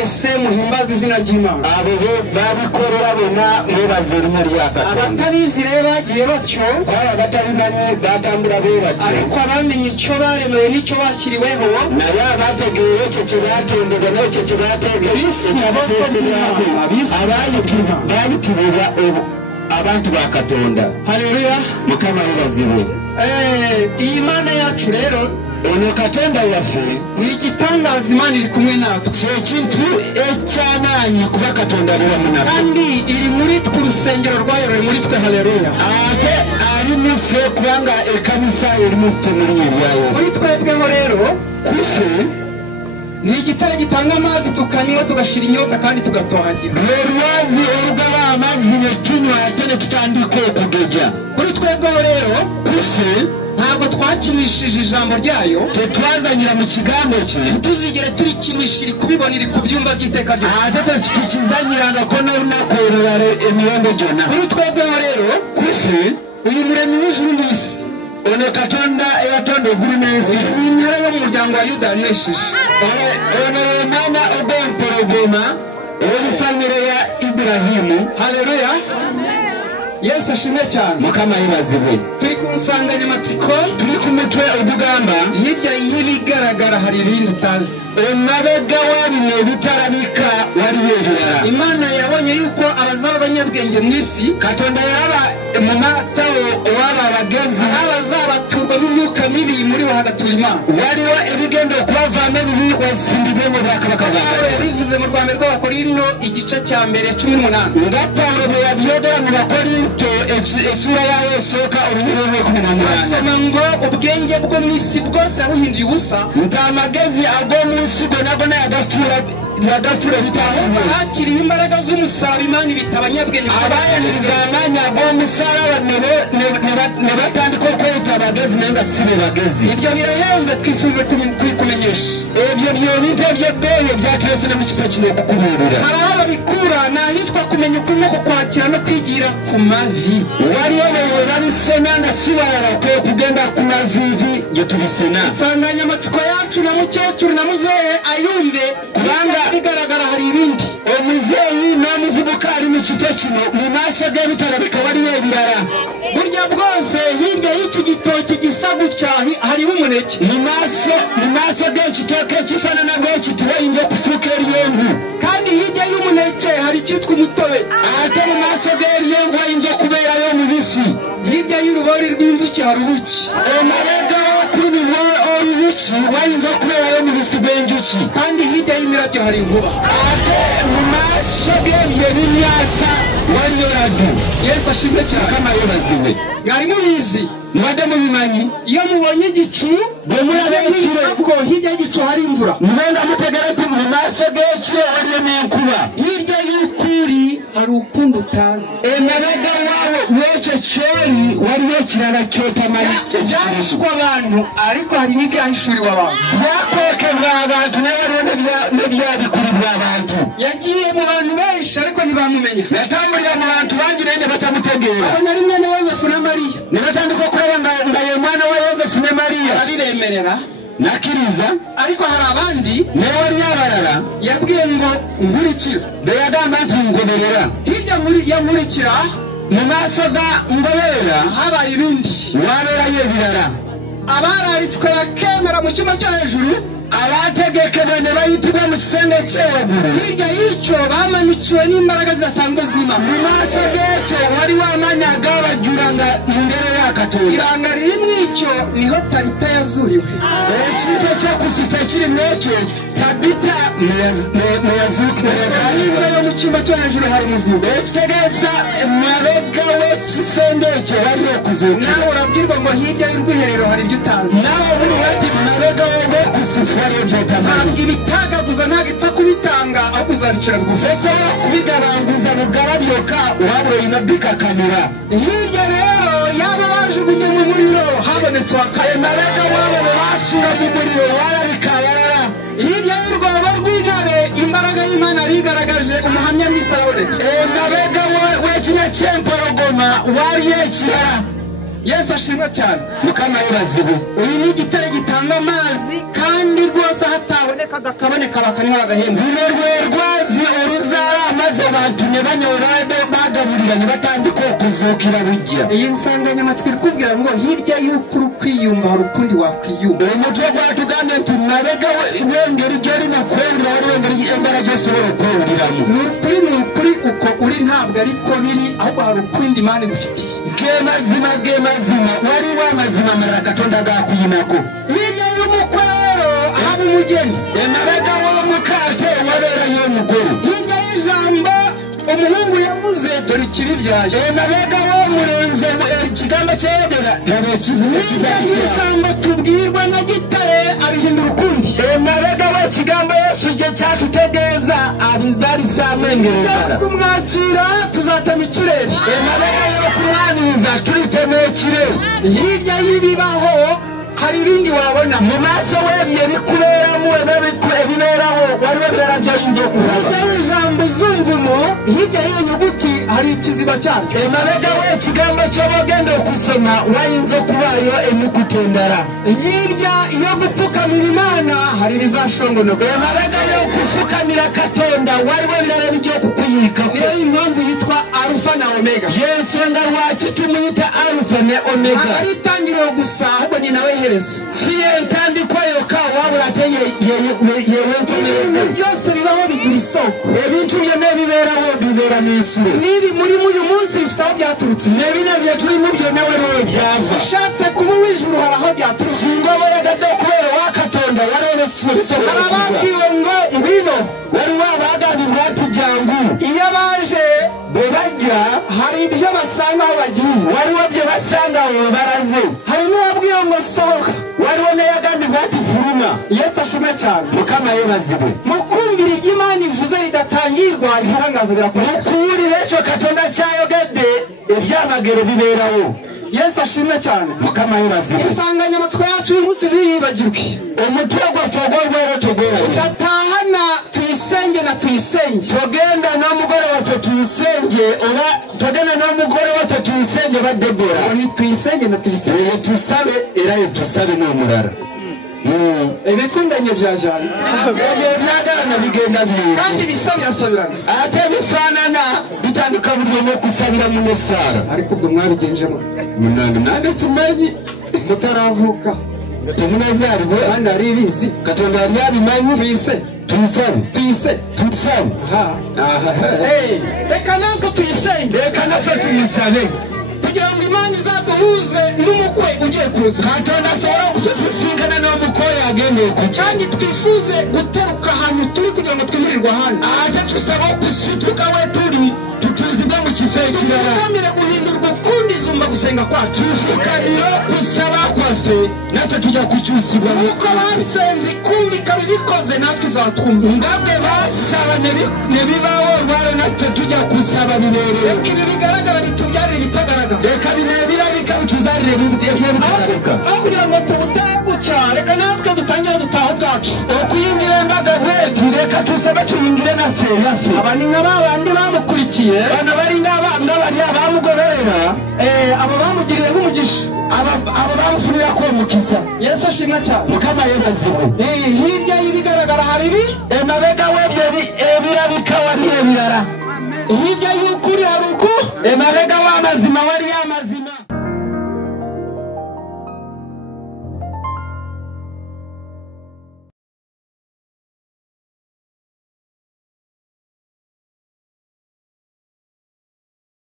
mwese muhimbaza izina ry'Imana. abo babikorera bona mubaze rimwe ryakatonda. Abatabizi rero bagiye batyo, kwaba batabimenye batambura bubati, ariko abamenye icyo baremewe n'icyo bashyiriweho naye abategeera ekyo kye batondebwa n'ekyo kye bateekebisa bayitibwa abantu ba Katonda. Haleluya. Mukama yabazibwe. Iyi Mana yacu rero ono Katonda yaffe igitangaza Imana iri kumwe natwe. Kintu ekyamaanyi kuba Katonda ali wamu naffe, kandi iri muri twe, urusengero rwayo ruri muri twe. Haleluya. ate ali muffe kubanga ekkanisa eri muffe mu linnya lya Yesu. Muri twebweho rero Kuffe ni igitare gitanga amazi tukanywa tugashira inyota kandi tugatohagira. lwezi olugaba amazzi ne tunywa ate ne tutandika okugeja. Kuri twebweho rero Kuffe ntabwo twakinishije ijambo ryayo, tetwazanyira mu kigambo kye, tuzigere turikinisha iri kubibona, iri kubyumva by'iteka ryose. ate tetukizanyirangako n'olunaku olulala emiwendo gyonna. Kuri twebweho rero Kuffe uyu muremyi w'ijuru n'isi, ono Katonda eyatonda eggulu n'ensi, ni intara yo mu muryango wa Yuda yanesheje. ono ye mwana ogw'empologoma ow'omufamire ya Iburahimu. Haleluya. Yesu ashimwe cyane. Mukama yebazibwe. Turi ku nsanganyamatsiko, turi ku mutwe ogugamba hirya y'ibigaragara hari ibindi utazi. emabega wa bino ebitarabika waliwo ebirala. Imana yabonye yuko abazaba abanyabwenge mu isi, Katonda yaba mu maaso owaba abagezi, abazabaturwa n'imyuka mibi muri bo hagatura Imana. waliwo ebigenda okubavaamu ebibi wasimbibwemu obwakabaka bwa Pawulo yabivuze mu rwanda rw'Abakorinto igice cya mbere 18. nga Pawulo bwe yabyogera mu Bakorinto essula yayo esooka olunyiriro lw'ekumi-na-munaana. Asoma ngo ubwenge bwo mu isi bwose yabuhinduye ubusa, nti amagezi ag'omu nsi gonna gonna yagafuula ebitaabulwe. bakiriye imbaraga z'umusaraba Imana ibita abanyabwenge. abayaniriza amaanyi ag'omusaalaba ne batandika okweyita abagezi naye nga si be bagezi. Ibyo birahenze, twifuze kubikumenyesha. ebyo byebintu ebyebbeeyi ebyatulese ne mu kifo kino okukubuulira. Hari aho babikura, ni ahitwa kumenya ukuri no kukwakira no kwigira ku mavi. waliwo bewe babisena nga si balala okugenda ku maviivi gye tubisena. Insanganyamatsiko yacu na mukecuru na muzehe ayumve, kubanga bigaragara hari ibindi. omuzeeyi n'omuvubuka ali mu kifo kino mu maaso g'ebitarabika waliwo ebirala. Burya bwose hirya y'iki gitoki gisa gutya hariho umuneke. mu maaso g'ekitooke ekifaanana bwekiti wayinza okufuuka eryenvu, kandi hirya y'umuneke hari icyitwa umutobe. ate mu maaso g'eryenvu wayinza okubeerayo omubisi. Hirya y'urubori rw'inzuki hari ubuki. emabega w'okulumibwa olubuki wayinza okubeerayo omubisi gw'enjuki. kandi hirya y'imirabyo hari inkuba. ate mu maaso g'ebyo ebimyasa waliyo laddu. Yesu ashimwe cyane. Mukama yebazibwe. mwari mubizi, mubadde mubimanyi iyo mubonye igicu bwe mulaba ekiro ko hirya y'igicu hari imvura, mubenga mutegera nti mu maaso g'ekiro waliyo n'enkuba. hirya y'ukuri hari ukundi utazi. emabega w'ekyo kyoli waliwo ekirala kyotamanyi. byahishwa abantu ariko hari n'ibyahishuriwe abantu. byakwekebwa abantu naye waliwo nebyabikulibwa abantu. yagiye mu bantu benshi ariko ntibamumenya. yatambulira mu bantu bangi naye ne batamutegeera. abo nari mwene Yozefu na Mariya, ne batandika okulaba nga ye mwana wa Yozefu ne Mariya. arabibemerera. nakkiriza. ariko hari abandi naye waliyo abalala yabwiye ngo nkurikira. be yagamba nti ngoberera. hirya yankurikira mu maaso ga ngoberera habaye ibindi. wabeerayo ebirala. abararitswe bakemera mu cyuma cyo hejuru, abategekebwa ne bayitibwa mu kisenge ky'ewaggulu. hirya y'icyo bamanukiwe n'imbaraga zidasanzwe z'Imana. mu maaso g'ekyo waliwo amaanyi agabajjula nga mu ngero ya Katonda. ibanga riri mu icyo niho Tabita yazuriwe. ekintu ekyakusifa ekiri mu ekyo Tabita hirya yo mu cyumba cyo hejuru hari umuzimu. ekitegeeza mabega w'ekisenge ekyo waliwo okuzuuka. nawe urabwirwa ngo hirya y'urwiherero hari ibyo utazi. naawe buli wati mabega w'okusifa waliwo by'otamanyi. ntabwo ibitagaguza ntabwo ipfa kubitanga ahubwo uzabicira bugufi. tosobola kubigabanguza bugala byokka wabula olina bikakanira. hirya rero yaba bajugunye mu muriro habonetse uwakaye. emabega waabo bwe baasuula mu muliro walabika abalala. hirya y'urwobo rw'intare imbaraga y'Imana yigaragaje, umuhamya mw'isi araboneka. emabega w'ekinya ky'empologoma waliyo ekirala. Yesu ashimwe cyane. Mukama yebazibu. Uyu ni igitare gitanga amazi kandi rwose hataboneka gakaboneka bakaniha bagahemba. Rwazi uruzara maze abantu nebanyora bagaburiranye batandiko kuzokira bujya. Iyi nsanganyamatsiko ikubwira ngo hirya y'uko ukwiyumva hari ukundi wakwiyumva. Umutwe gwatugane nti nabega wengeri jeri nakwenda wari wengeri embera Yesu borokuriramo. Nukuri uko uri ntabwo ariko biri ahubwo hari ukundi Imana igufitiye. Gemazima wari wamazima mara Katonda gakuyinako. Hirya y'umukwe rero haba umugeni. Nabega wo mukate wabera yo muguru. Hirya y'ijambo umuhungu yavuze dore ikibi byaje. Nabega wo murenze ikigamba cyedera nabe kivuze kijambo tubwirwa na gitare abihindura ukundi. Nabega we ikigamba Yesu je cyatutegeza abizari samengera kumwakira tuzatama ikirere. Nabega yo kumwaniza turitemekire. Hirya y'ibibaho hari ibindi wabona mu maso webye bikuberamo ebiberaho wari webera byo inzoku. Hirya y'ijambo zumvumo hirya y'inyuguti hari ikiziba cyaryo. Nabega we ikigamba cyo bogenda kusoma wayinzo kubayo emukutendara. Hirya iyo gupfukamira Imana hari bizashongonoka. Nabega yo kufukamira Katonda wari webera bijyo kukuyika. Niyo impamvu yitwa Alpha na Omega. Yesu ngarwaci tumuyita Alpha na Omega. Ari tangiriro gusa ahubwo ni nawe herezo. Siye ntandikwa yoka wabura ateye yewe ibintu byose bibaho bigira isoko. Ebintu byene biberaho bibera n'isuro. Nibi muri uyu munsi bifite aho byaturutse. Nebine bye turi mu byo nawe roho byava. Ushatse kuba wijuru hari aho byaturutse. Singo bayagada kubera wakatonda warone suri. Ababwiwe ngo ngwino wari wabagana ibwati jangu. Iyo baje bajya hari ibyo basanga aho bagiye. Wari wabyo basanga aho baraze. Hari n'uwabwiwe ngo sohoka. Wari wone yagana ibwati furuma. Yesu ashimwe cyane. Mukama yebaziwe. Mukumvira ibyo Imana ivuze ridatangirwa ibitangaza birakora. Mukuri recyo Katonda cyayogede ibyamagere biberaho. Yesu ashimwe cyane. Mukama yebaziwe. Insanganyamatsiko yacu uyu munsi biyibagirwe. Umutwe gwafogwa rwero tugora. Ugatahana tuyisenge na tuyisenge. Tugenda na mugore wacu tuyisenge oba tugenda na mugore wacu tuyisenge ba Debora. Ni tuyisenge na tuyisenge. Tusabe era tusabe no murara. Ebikundanye byajana. Byagana bigenda biyo. Kandi bisabira sabirana. Ate bifanana bitandika buryo no kusabira mu nesara. Ariko ubwo mwabigenjemo. Munande simanyi mutaravuka. Tumunazari bo bana ari bizi. Katonda yari yabimanyi tuyisabe. Reka nanko tuyisenge. Reka nafe tuyisabe. Kugira ngo Imana izaduhuze n'umukwe ugiye kuza. Katonda ashobora kudusisinkana n'umukwe yagendeye ku kandi twifuze guteruka ahantu turi kugira ngo twimurirwe hano. Aje tusaba kusituka we turi tutuzibwa mu kifekira. Tukamire guhindurwa kundi zumba gusenga kwacu. Tukaniro kusaba kwafe natwe tujya kucyusibwa nuko basenzi kumvika bibikoze natwe uzatwumva. Ngamwe basaba nebibaho rwaro natwe tujya kusaba bibereye. Reka ibi bigaragara bitubyarire ibitagaragara. Reka binebira bikabituzarire bigaragara. Aho kugira ngo tubutahe gutya reka natwe dutangire dutaha bwacu. Okuyingira embaga bweti reka tusabe tuyingire na fe. Aba ni nka babandi bamukurikiye. Bana bari ngabanga bari abamugoberera. Abo bamugiriye nk'umugisha. Abo bamufunira ko mukiza. Yesu ashimwe cyane. Mukama yebaziwe. Hirya y'ibigaragara hari ibi. Mabega webye ebirabika wabire birara. Hirya